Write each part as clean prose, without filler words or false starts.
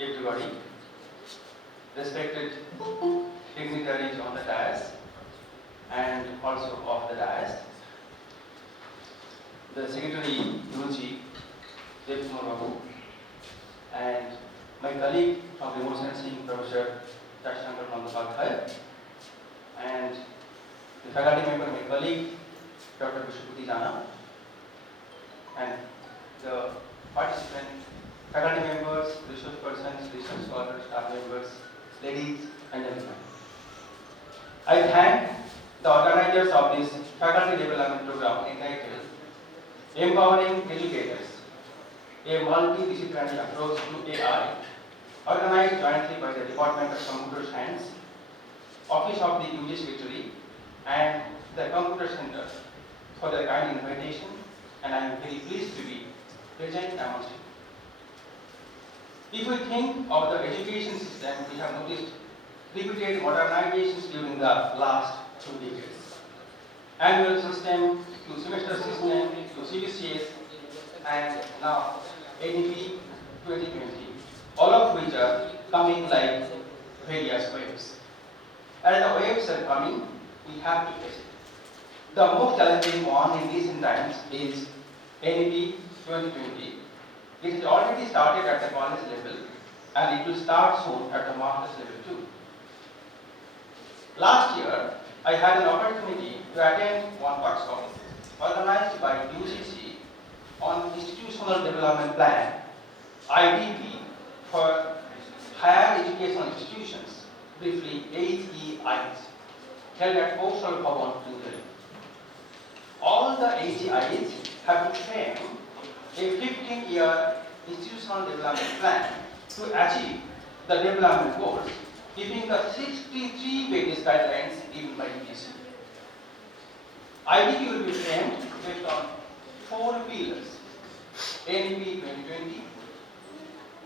everybody, respected dignitaries on the dais and also off the dais, the Secretary Guruji, Dev Kumar Babu, and my colleague from remote sensing, Professor Dashankar Bandyopadhyay, and the faculty member, my colleague, Dr. Vishwapati Jana, and the participant, faculty members, research persons, research scholars, staff members, ladies and gentlemen. I thank the organizers of this faculty development program entitled Empowering Educators, a multidisciplinary approach to AI, organized jointly by the Department of Computer Science, Office of the UG Secretary, and the Computer Center for their kind invitation, and I am very pleased to be present amongst you. If we think of the education system, we have noticed repeated modernizations during the last 2 decades. Annual system to semester system to CBCS and now ADP 2020, all of which are coming like various waves. As the waves are coming, we have to face it. The most challenging one in recent times is ADP 2020. It has already started at the college level and it will start soon at the master's level too. Last year, I had an opportunity to attend one workshop organized by UCC on Institutional Development Plan, IDP, for higher educational institutions, briefly HEIs, held at Kaushal Bhavan, New Delhi. All the HEIs have to frame a 15-year institutional development plan to achieve the development goals, keeping the 63 pages guidelines given by UGC. IDP will be framed based on 4 pillars: NEP 2020,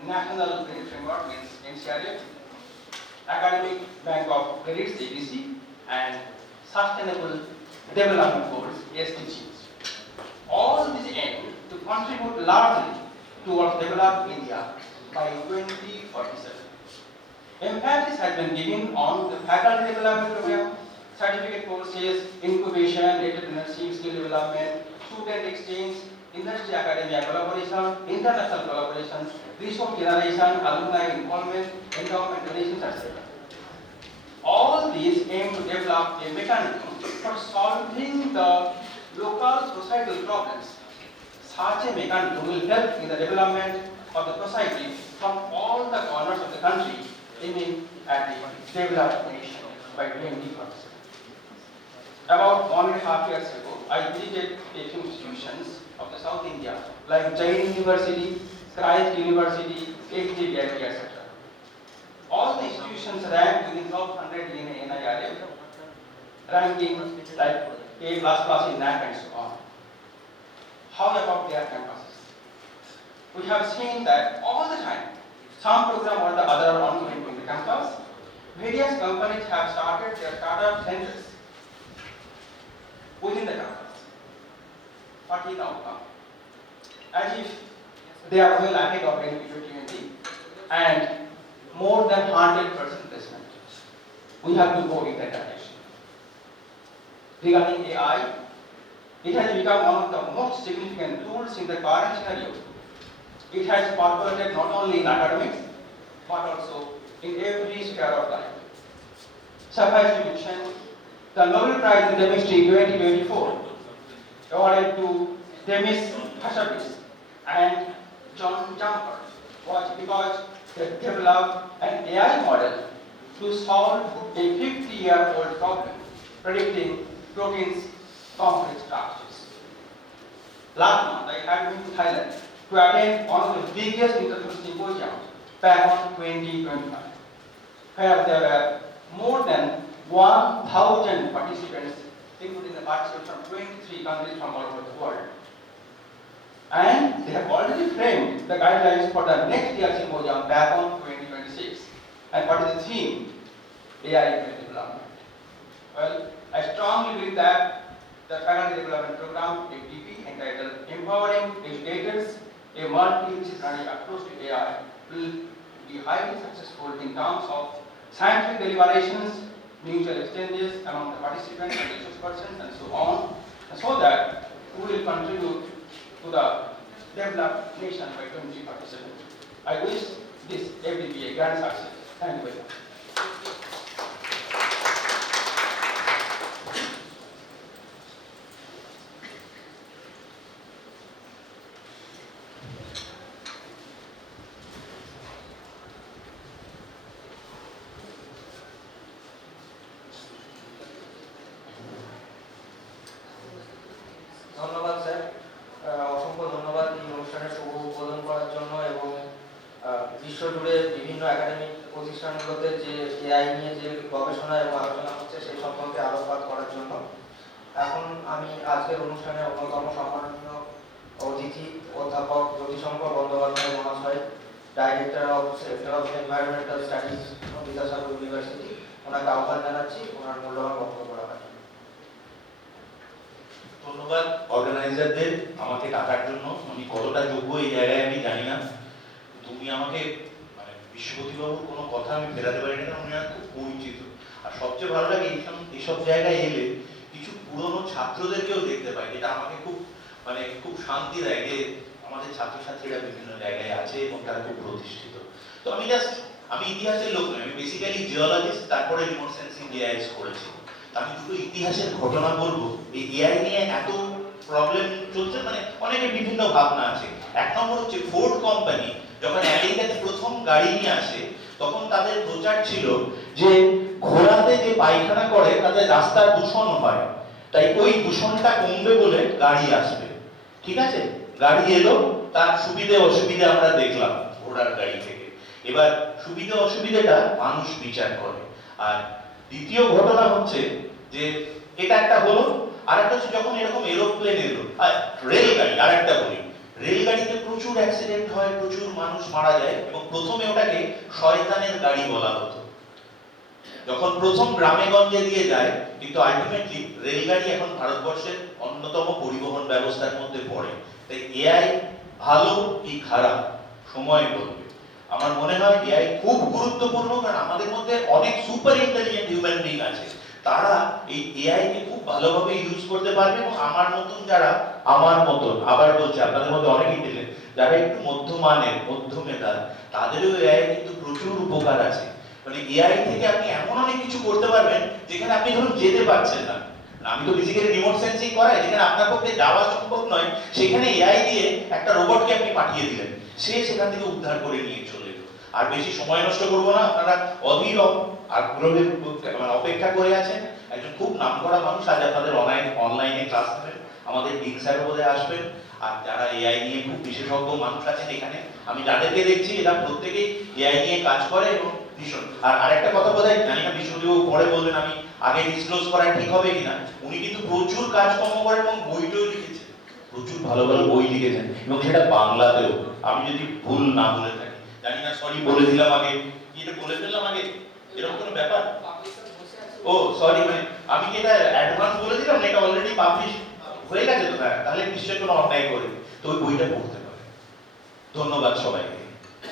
National Credit Framework means NCRF, Academic Bank of Credits ABC, and Sustainable Development Goals SDGs. All these aim to contribute largely towards developed India by 2047. Emphasis has been given on the faculty development program, certificate courses, incubation, entrepreneurship, skill development, student exchange, industry academia collaboration, international collaboration, resource generation, alumni involvement, endowment donations, etc. All these aim to develop a mechanism for solving the local societal problems. Such a mechanism will help in the development of the society from all the corners of the country, aiming at the developed nation by 2047. About 1.5 years ago, I visited a few institutions of the South India, like Jain University, Christ University, HDBIT, etc. All the institutions ranked within top 100 in NIRF, ranking like A++ in NAAC and so on. How about their campuses? We have seen that all the time, some program or the other are ongoing in the campus. Various companies have started their startup centers within the campus. What is the outcome? As if they are well ahead of NEP 2020 and more than 100% placement. We have to go in that direction. Regarding AI, it has become one of the most significant tools in the current scenario. It has percolated not only in academics, but also in every sphere of life. Suffice to mention, the Nobel Prize in Chemistry 2024 awarded to Demis Hassabis and John Jumper was because they developed an AI model to solve a 50-year-old problem, predicting proteins' complex structures. Last month, I had been to Thailand to attend one of the biggest international symposiums back on 2025, where there were more than 1,000 participants, including the participants from 23 countries from all over the world. And they have already framed the guidelines for the next year's symposium back on 2026. And what is the theme? AI development. Well, I strongly believe that the faculty development program, FDP, entitled Empowering Educators, a multidisciplinary approach to AI, will be highly successful in terms of scientific deliberations, mutual exchanges among the participants and research persons and so on, so that we will contribute to the developed nation by 2047. I wish this will be a grand success. Thank you very much. ধন্যবাদ স্যার, অসংখ্য ধন্যবাদ এই অনুষ্ঠানের শুভ উদ্বোধন করার জন্য এবং বিশ্বজুড়ে বিভিন্ন একাডেমিক প্রতিষ্ঠানগুলোতে যে এআই নিয়ে যে গবেষণা এবং আলোচনা হচ্ছে সেই সম্পর্কে আলোকপাত করার জন্য। এখন আমি আজকের অনুষ্ঠানের অন্যতম সম্মাননীয় অতিথি অধ্যাপক জ্যোতিশঙ্কর বন্দ্যোপাধ্যায় মহাশয়, director of centre of environmental studies Vidyasagar ইউনিভার্সিটি, ওনাকে আহ্বান জানাচ্ছি ওনার মূল্যবান বক্তব্য রাখার জন্য। ধন্যবাদ অর্গানাইজারদের আমাকে ডাকার জন্য। আমি কতটা যোগ্য এই জায়গায় আমি জানি না। তুমি আমাকে মানে বিশ্বপতিবাবুর কোনো কথা আমি ফেরাতে পারি না, উনি খুব পরিচিত। আর সবচেয়ে ভালো লাগে এইসব জায়গায় এলে কিছু পুরনো ছাত্রদেরকেও দেখতে পাই, যেটা আমাকে খুব মানে খুব শান্তি দেয় যে আমাদের ছাত্রছাত্রীরা বিভিন্ন জায়গায় আছে এবং তারা খুব প্রতিষ্ঠিত। তো আমি ইতিহাসের লোক নই, আমি বেসিক্যালি জিওলজিস্ট, তারপরে রিমোট সেন্সিং জিআইএস করেছি। আমি দুটো ইতিহাসের ঘটনা বলবো। এই এআই নিয়ে এত প্রবলেম চলছে, মানে অনেকের বিভিন্ন ভাবনা আছে। এক নম্বর হচ্ছে ফোর্ড কোম্পানি যখন আমেরিকাতে প্রথম গাড়ি নিয়ে আসে, তখন তাদের প্রচার ছিল যে ঘোড়াতে যে পায়খানা করে তাতে রাস্তার দূষণ হয়, তাই ওই দূষণটা কমবে বলে গাড়ি আসবে। ঠিক আছে, গাড়ি এলো, তার সুবিধে অসুবিধে আমরা দেখলাম ঘোড়ার গাড়ি থেকে। এবার সুবিধে অসুবিধেটা মানুষ বিচার করে। আর দ্বিতীয় ঘটনা হচ্ছে যে এটা একটা হলো, আর একটা হচ্ছে যখন এরকম এরোপ্লেন এলো, আর রেলগাড়ি, আর একটা বলি, রেলগাড়িতে প্রচুর অ্যাক্সিডেন্ট হয়, প্রচুর মানুষ মারা যায়, এবং প্রথমে ওটাকে শয়তানের গাড়ি বলা হতো যখন প্রথম গ্রামে গঞ্জে দিয়ে যায়। কিন্তু আলটিমেটলি রেলগাড়ি এখন ভারতবর্ষের অন্যতম পরিবহন ব্যবস্থার মধ্যে পড়ে। তাই এআই ভালো কি খারাপ সময় বলবে। আমার মনে হয় এআই খুব গুরুত্বপূর্ণ, কারণ আমাদের মধ্যে অনেক সুপার ইন্টেলিজেন্ট হিউম্যান বিং আছে, তারা এই এআই কে খুব ভালোভাবে ইউজ করতে পারবে। এবং আমার মতন যারা, আমার মতন, আবার বলছি আপনাদের মধ্যে অনেক ইন্টেলিজেন্ট যারা একটু মধ্যমানের, মধ্যমেধার, তাদেরও এআই কিন্তু প্রচুর উপকার আছে। মানে এআই থেকে আপনি এমন অনেক কিছু করতে পারবেন যেখানে আপনি ধরুন যেতে পারছেন না। আমি তো বেসিক্যালি রিমোট সেন্সিং করাই, যেখানে আপনার পক্ষে যাওয়া সম্ভব নয়, সেখানে এআই দিয়ে একটা রোবটকে আপনি পাঠিয়ে দিলেন, সে সেখান থেকে উদ্ধার করে নিয়ে চলে এলো। আর বেশি সময় নষ্ট করবো না, আপনারা অধীর আগ্রহের মানে অপেক্ষা করে আছেন। একজন খুব নামকরা মানুষ আজ আপনাদের অনলাইনে ক্লাস নেবেন, আমাদের ডিন স্যারও বোধহয় আসবেন। আর যারা এআই নিয়ে খুব বিশেষজ্ঞ মানুষ আছেন এখানে, আমি যাদেরকে দেখছি এরা প্রত্যেকেই এআই নিয়ে কাজ করে এবং ভীষণ। আর আরেকটা কথা বোধহয় জানি না, বিশ্বদেব পরে বলবেন, আমি আগে ডিসক্লোজ করা ঠিক হবে কিনা, উনি কিন্তু প্রচুর কাজকর্ম করেন এবং বইটাও লিখেছেন, প্রচুর ভালো ভালো বই লিখেছেন, এবং সেটা বাংলাতেও। আমি যদি ভুল না বলে থাকি, জানি না, সরি বলে দিলাম আগে, কি এটা বলে ফেললাম আগে, এরকম কোনো ব্যাপার? ও সরি, মানে আমি কি এটা অ্যাডভান্স বলে দিলাম না, এটা অলরেডি পাবলিশ হয়ে গেছে তো? তাহলে নিশ্চয়ই কোনো অন্যায় করে, তো ওই বইটা পড়তে পারে। ধন্যবাদ সবাইকে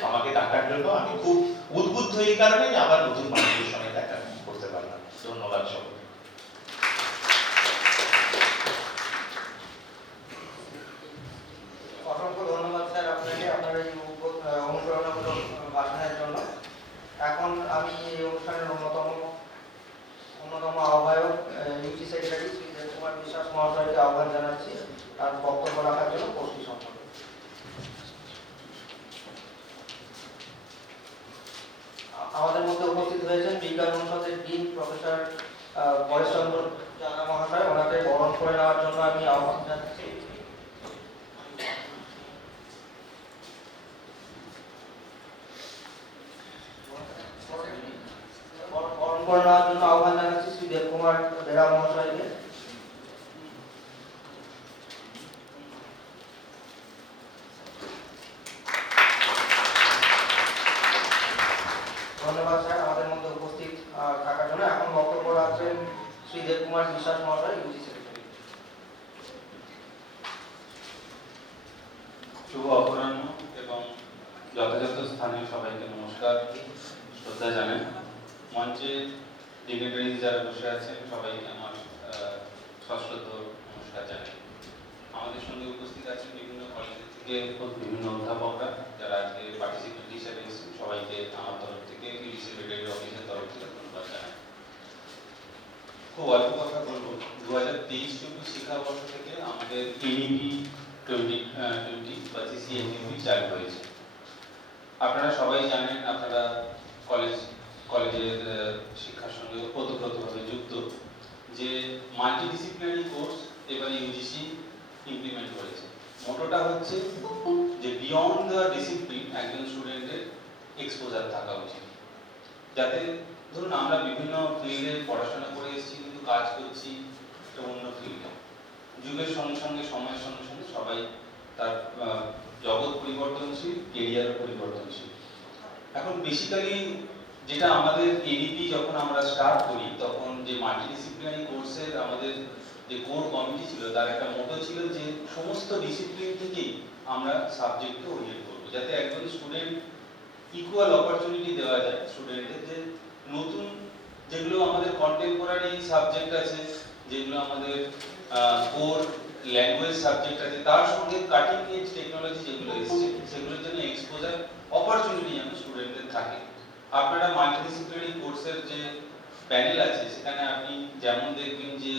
আমাকে ডাকার জন্য। আমি খুব উদ্বুদ্ধ এই কারণে যে আবার নতুন মানুষের সঙ্গে দেখা করতে পারলাম। ধন্যবাদ সবাই। অসংখ্য ধন্যবাদ স্যার আপনাকে, আপনার এই অনুপ্রেরণামূলক ভাষণের জন্য। এখন আমি এই অনুষ্ঠানের অন্যতম আহ্বায়ক ইউজি সেক্রেটারি শ্রী দেবকুমার বিশ্বাস মহাশয়কে আহ্বান জানাচ্ছি তার বক্তব্য রাখার জন্য কোর্সটি সম্পর্কে। আমাদের মধ্যে উপস্থিত হয়েছেন বিজ্ঞান অনুষদের ডিন প্রফেসর পরেশচন্দ্র জানা মহাশয়, ওনাকে বরণ করে নেওয়ার জন্য আমি আহ্বান জানাচ্ছি। বরণ করে নেওয়ার জন্য আহ্বান জানাচ্ছি শ্রী দেবকুমার বেরা মহাশয়কে। ধন্যবাদ স্যার আমাদের মধ্যে উপস্থিত থাকার জন্য। এখন বক্তব্য রাখছেন শ্রী দেবকুমার বিশ্বাস মহাশয়, ইউজি সেক্রেটারি। শুভ অপরাহ্ন এবং যথাযথ স্থানে সবাইকে নমস্কার, শ্রদ্ধা জানাই। মঞ্চে ডিগনিটারিজ যারা বসে আছেন সবাইকে আমার সশ্রদ্ধ নমস্কার জানাই। আমাদের সঙ্গে উপস্থিত আছেন বিভিন্ন কলেজের থেকে বিভিন্ন অধ্যাপকরা যারা আজকে পার্টিসিপেন্ট হিসেবে এসেছেন, সবাইকে আমার তরফ থেকে ইউডি সেক্রেটারি অফিসের তরফ থেকে ধন্যবাদ জানাই। খুব অল্প কথা বলবো। 2023-24 শিক্ষাবর্ষ থেকে আমাদের এনইপি 2020 বা সিসিএনইপি চালু হয়েছে। আপনারা সবাই জানেন, আপনারা কলেজের শিক্ষার সঙ্গে ওতপ্রোতভাবে যুক্ত, যে মাল্টিডিসিপ্লিনারি কোর্স এবার ইউজিসি ইমপ্লিমেন্ট করেছে। মোটোটা হচ্ছে যে বিয়ন্ড দ্য ডিসিপ্লিন একজন স্টুডেন্টের এক্সপোজার থাকা উচিত, যাতে ধরুন আমরা বিভিন্ন ফিল্ডে পড়াশোনা করে এসেছি কিন্তু কাজ করছি একটা অন্য ফিল্ডে। যুগের সঙ্গে সঙ্গে সময়ের সঙ্গে সঙ্গে সবাই তার জগৎ পরিবর্তনশীল, কেরিয়ার পরিবর্তনশীল। এখন বেসিক্যালি যেটা আমাদের এডিপি যখন আমরা স্টার্ট করি তখন যে মাল্টিডিসিপ্লিনারি কোর্সের আমাদের যে কোর কমিটি ছিল তার একটা মোটো ছিল যে সমস্ত ডিসিপ্লিন থেকেই আমরা সাবজেক্টকে ওরিয়েন্ট করবো, যাতে একজন স্টুডেন্ট ইকুয়াল অপরচুনিটি দেওয়া যায় স্টুডেন্টদের, যে নতুন যেগুলো আমাদের কন্টেম্পোরারি সাবজেক্ট আছে, যেগুলো আমাদের কোর ল্যাঙ্গুয়েজ সাবজেক্ট আছে, তার সঙ্গে কাটিং এজ টেকনোলজি যেগুলো এসছে সেগুলোর জন্য এক্সপোজার অপরচুনিটি যেন স্টুডেন্টদের থাকে। আপনারা মাল্টিডিসিপ্লিনারি কোর্সের যে প্যানেল আছে সেখানে আপনি যেমন দেখবেন যে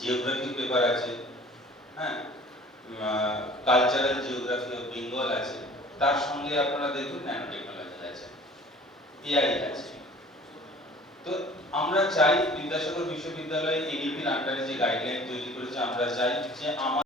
জিওগ্রাফি পেপার আছে, হ্যাঁ, কালচারাল জিওগ্রাফি অফ বেঙ্গল আছে, তার সঙ্গে আপনারা দেখবেন ন্যানো টেকনোলজি আছে, এআই আছে। তো আমরা চাই বিদ্যাসাগর বিশ্ববিদ্যালয় এডিপির আন্ডারে যে গাইডলাইন তৈরি করেছে, আমরা চাই যে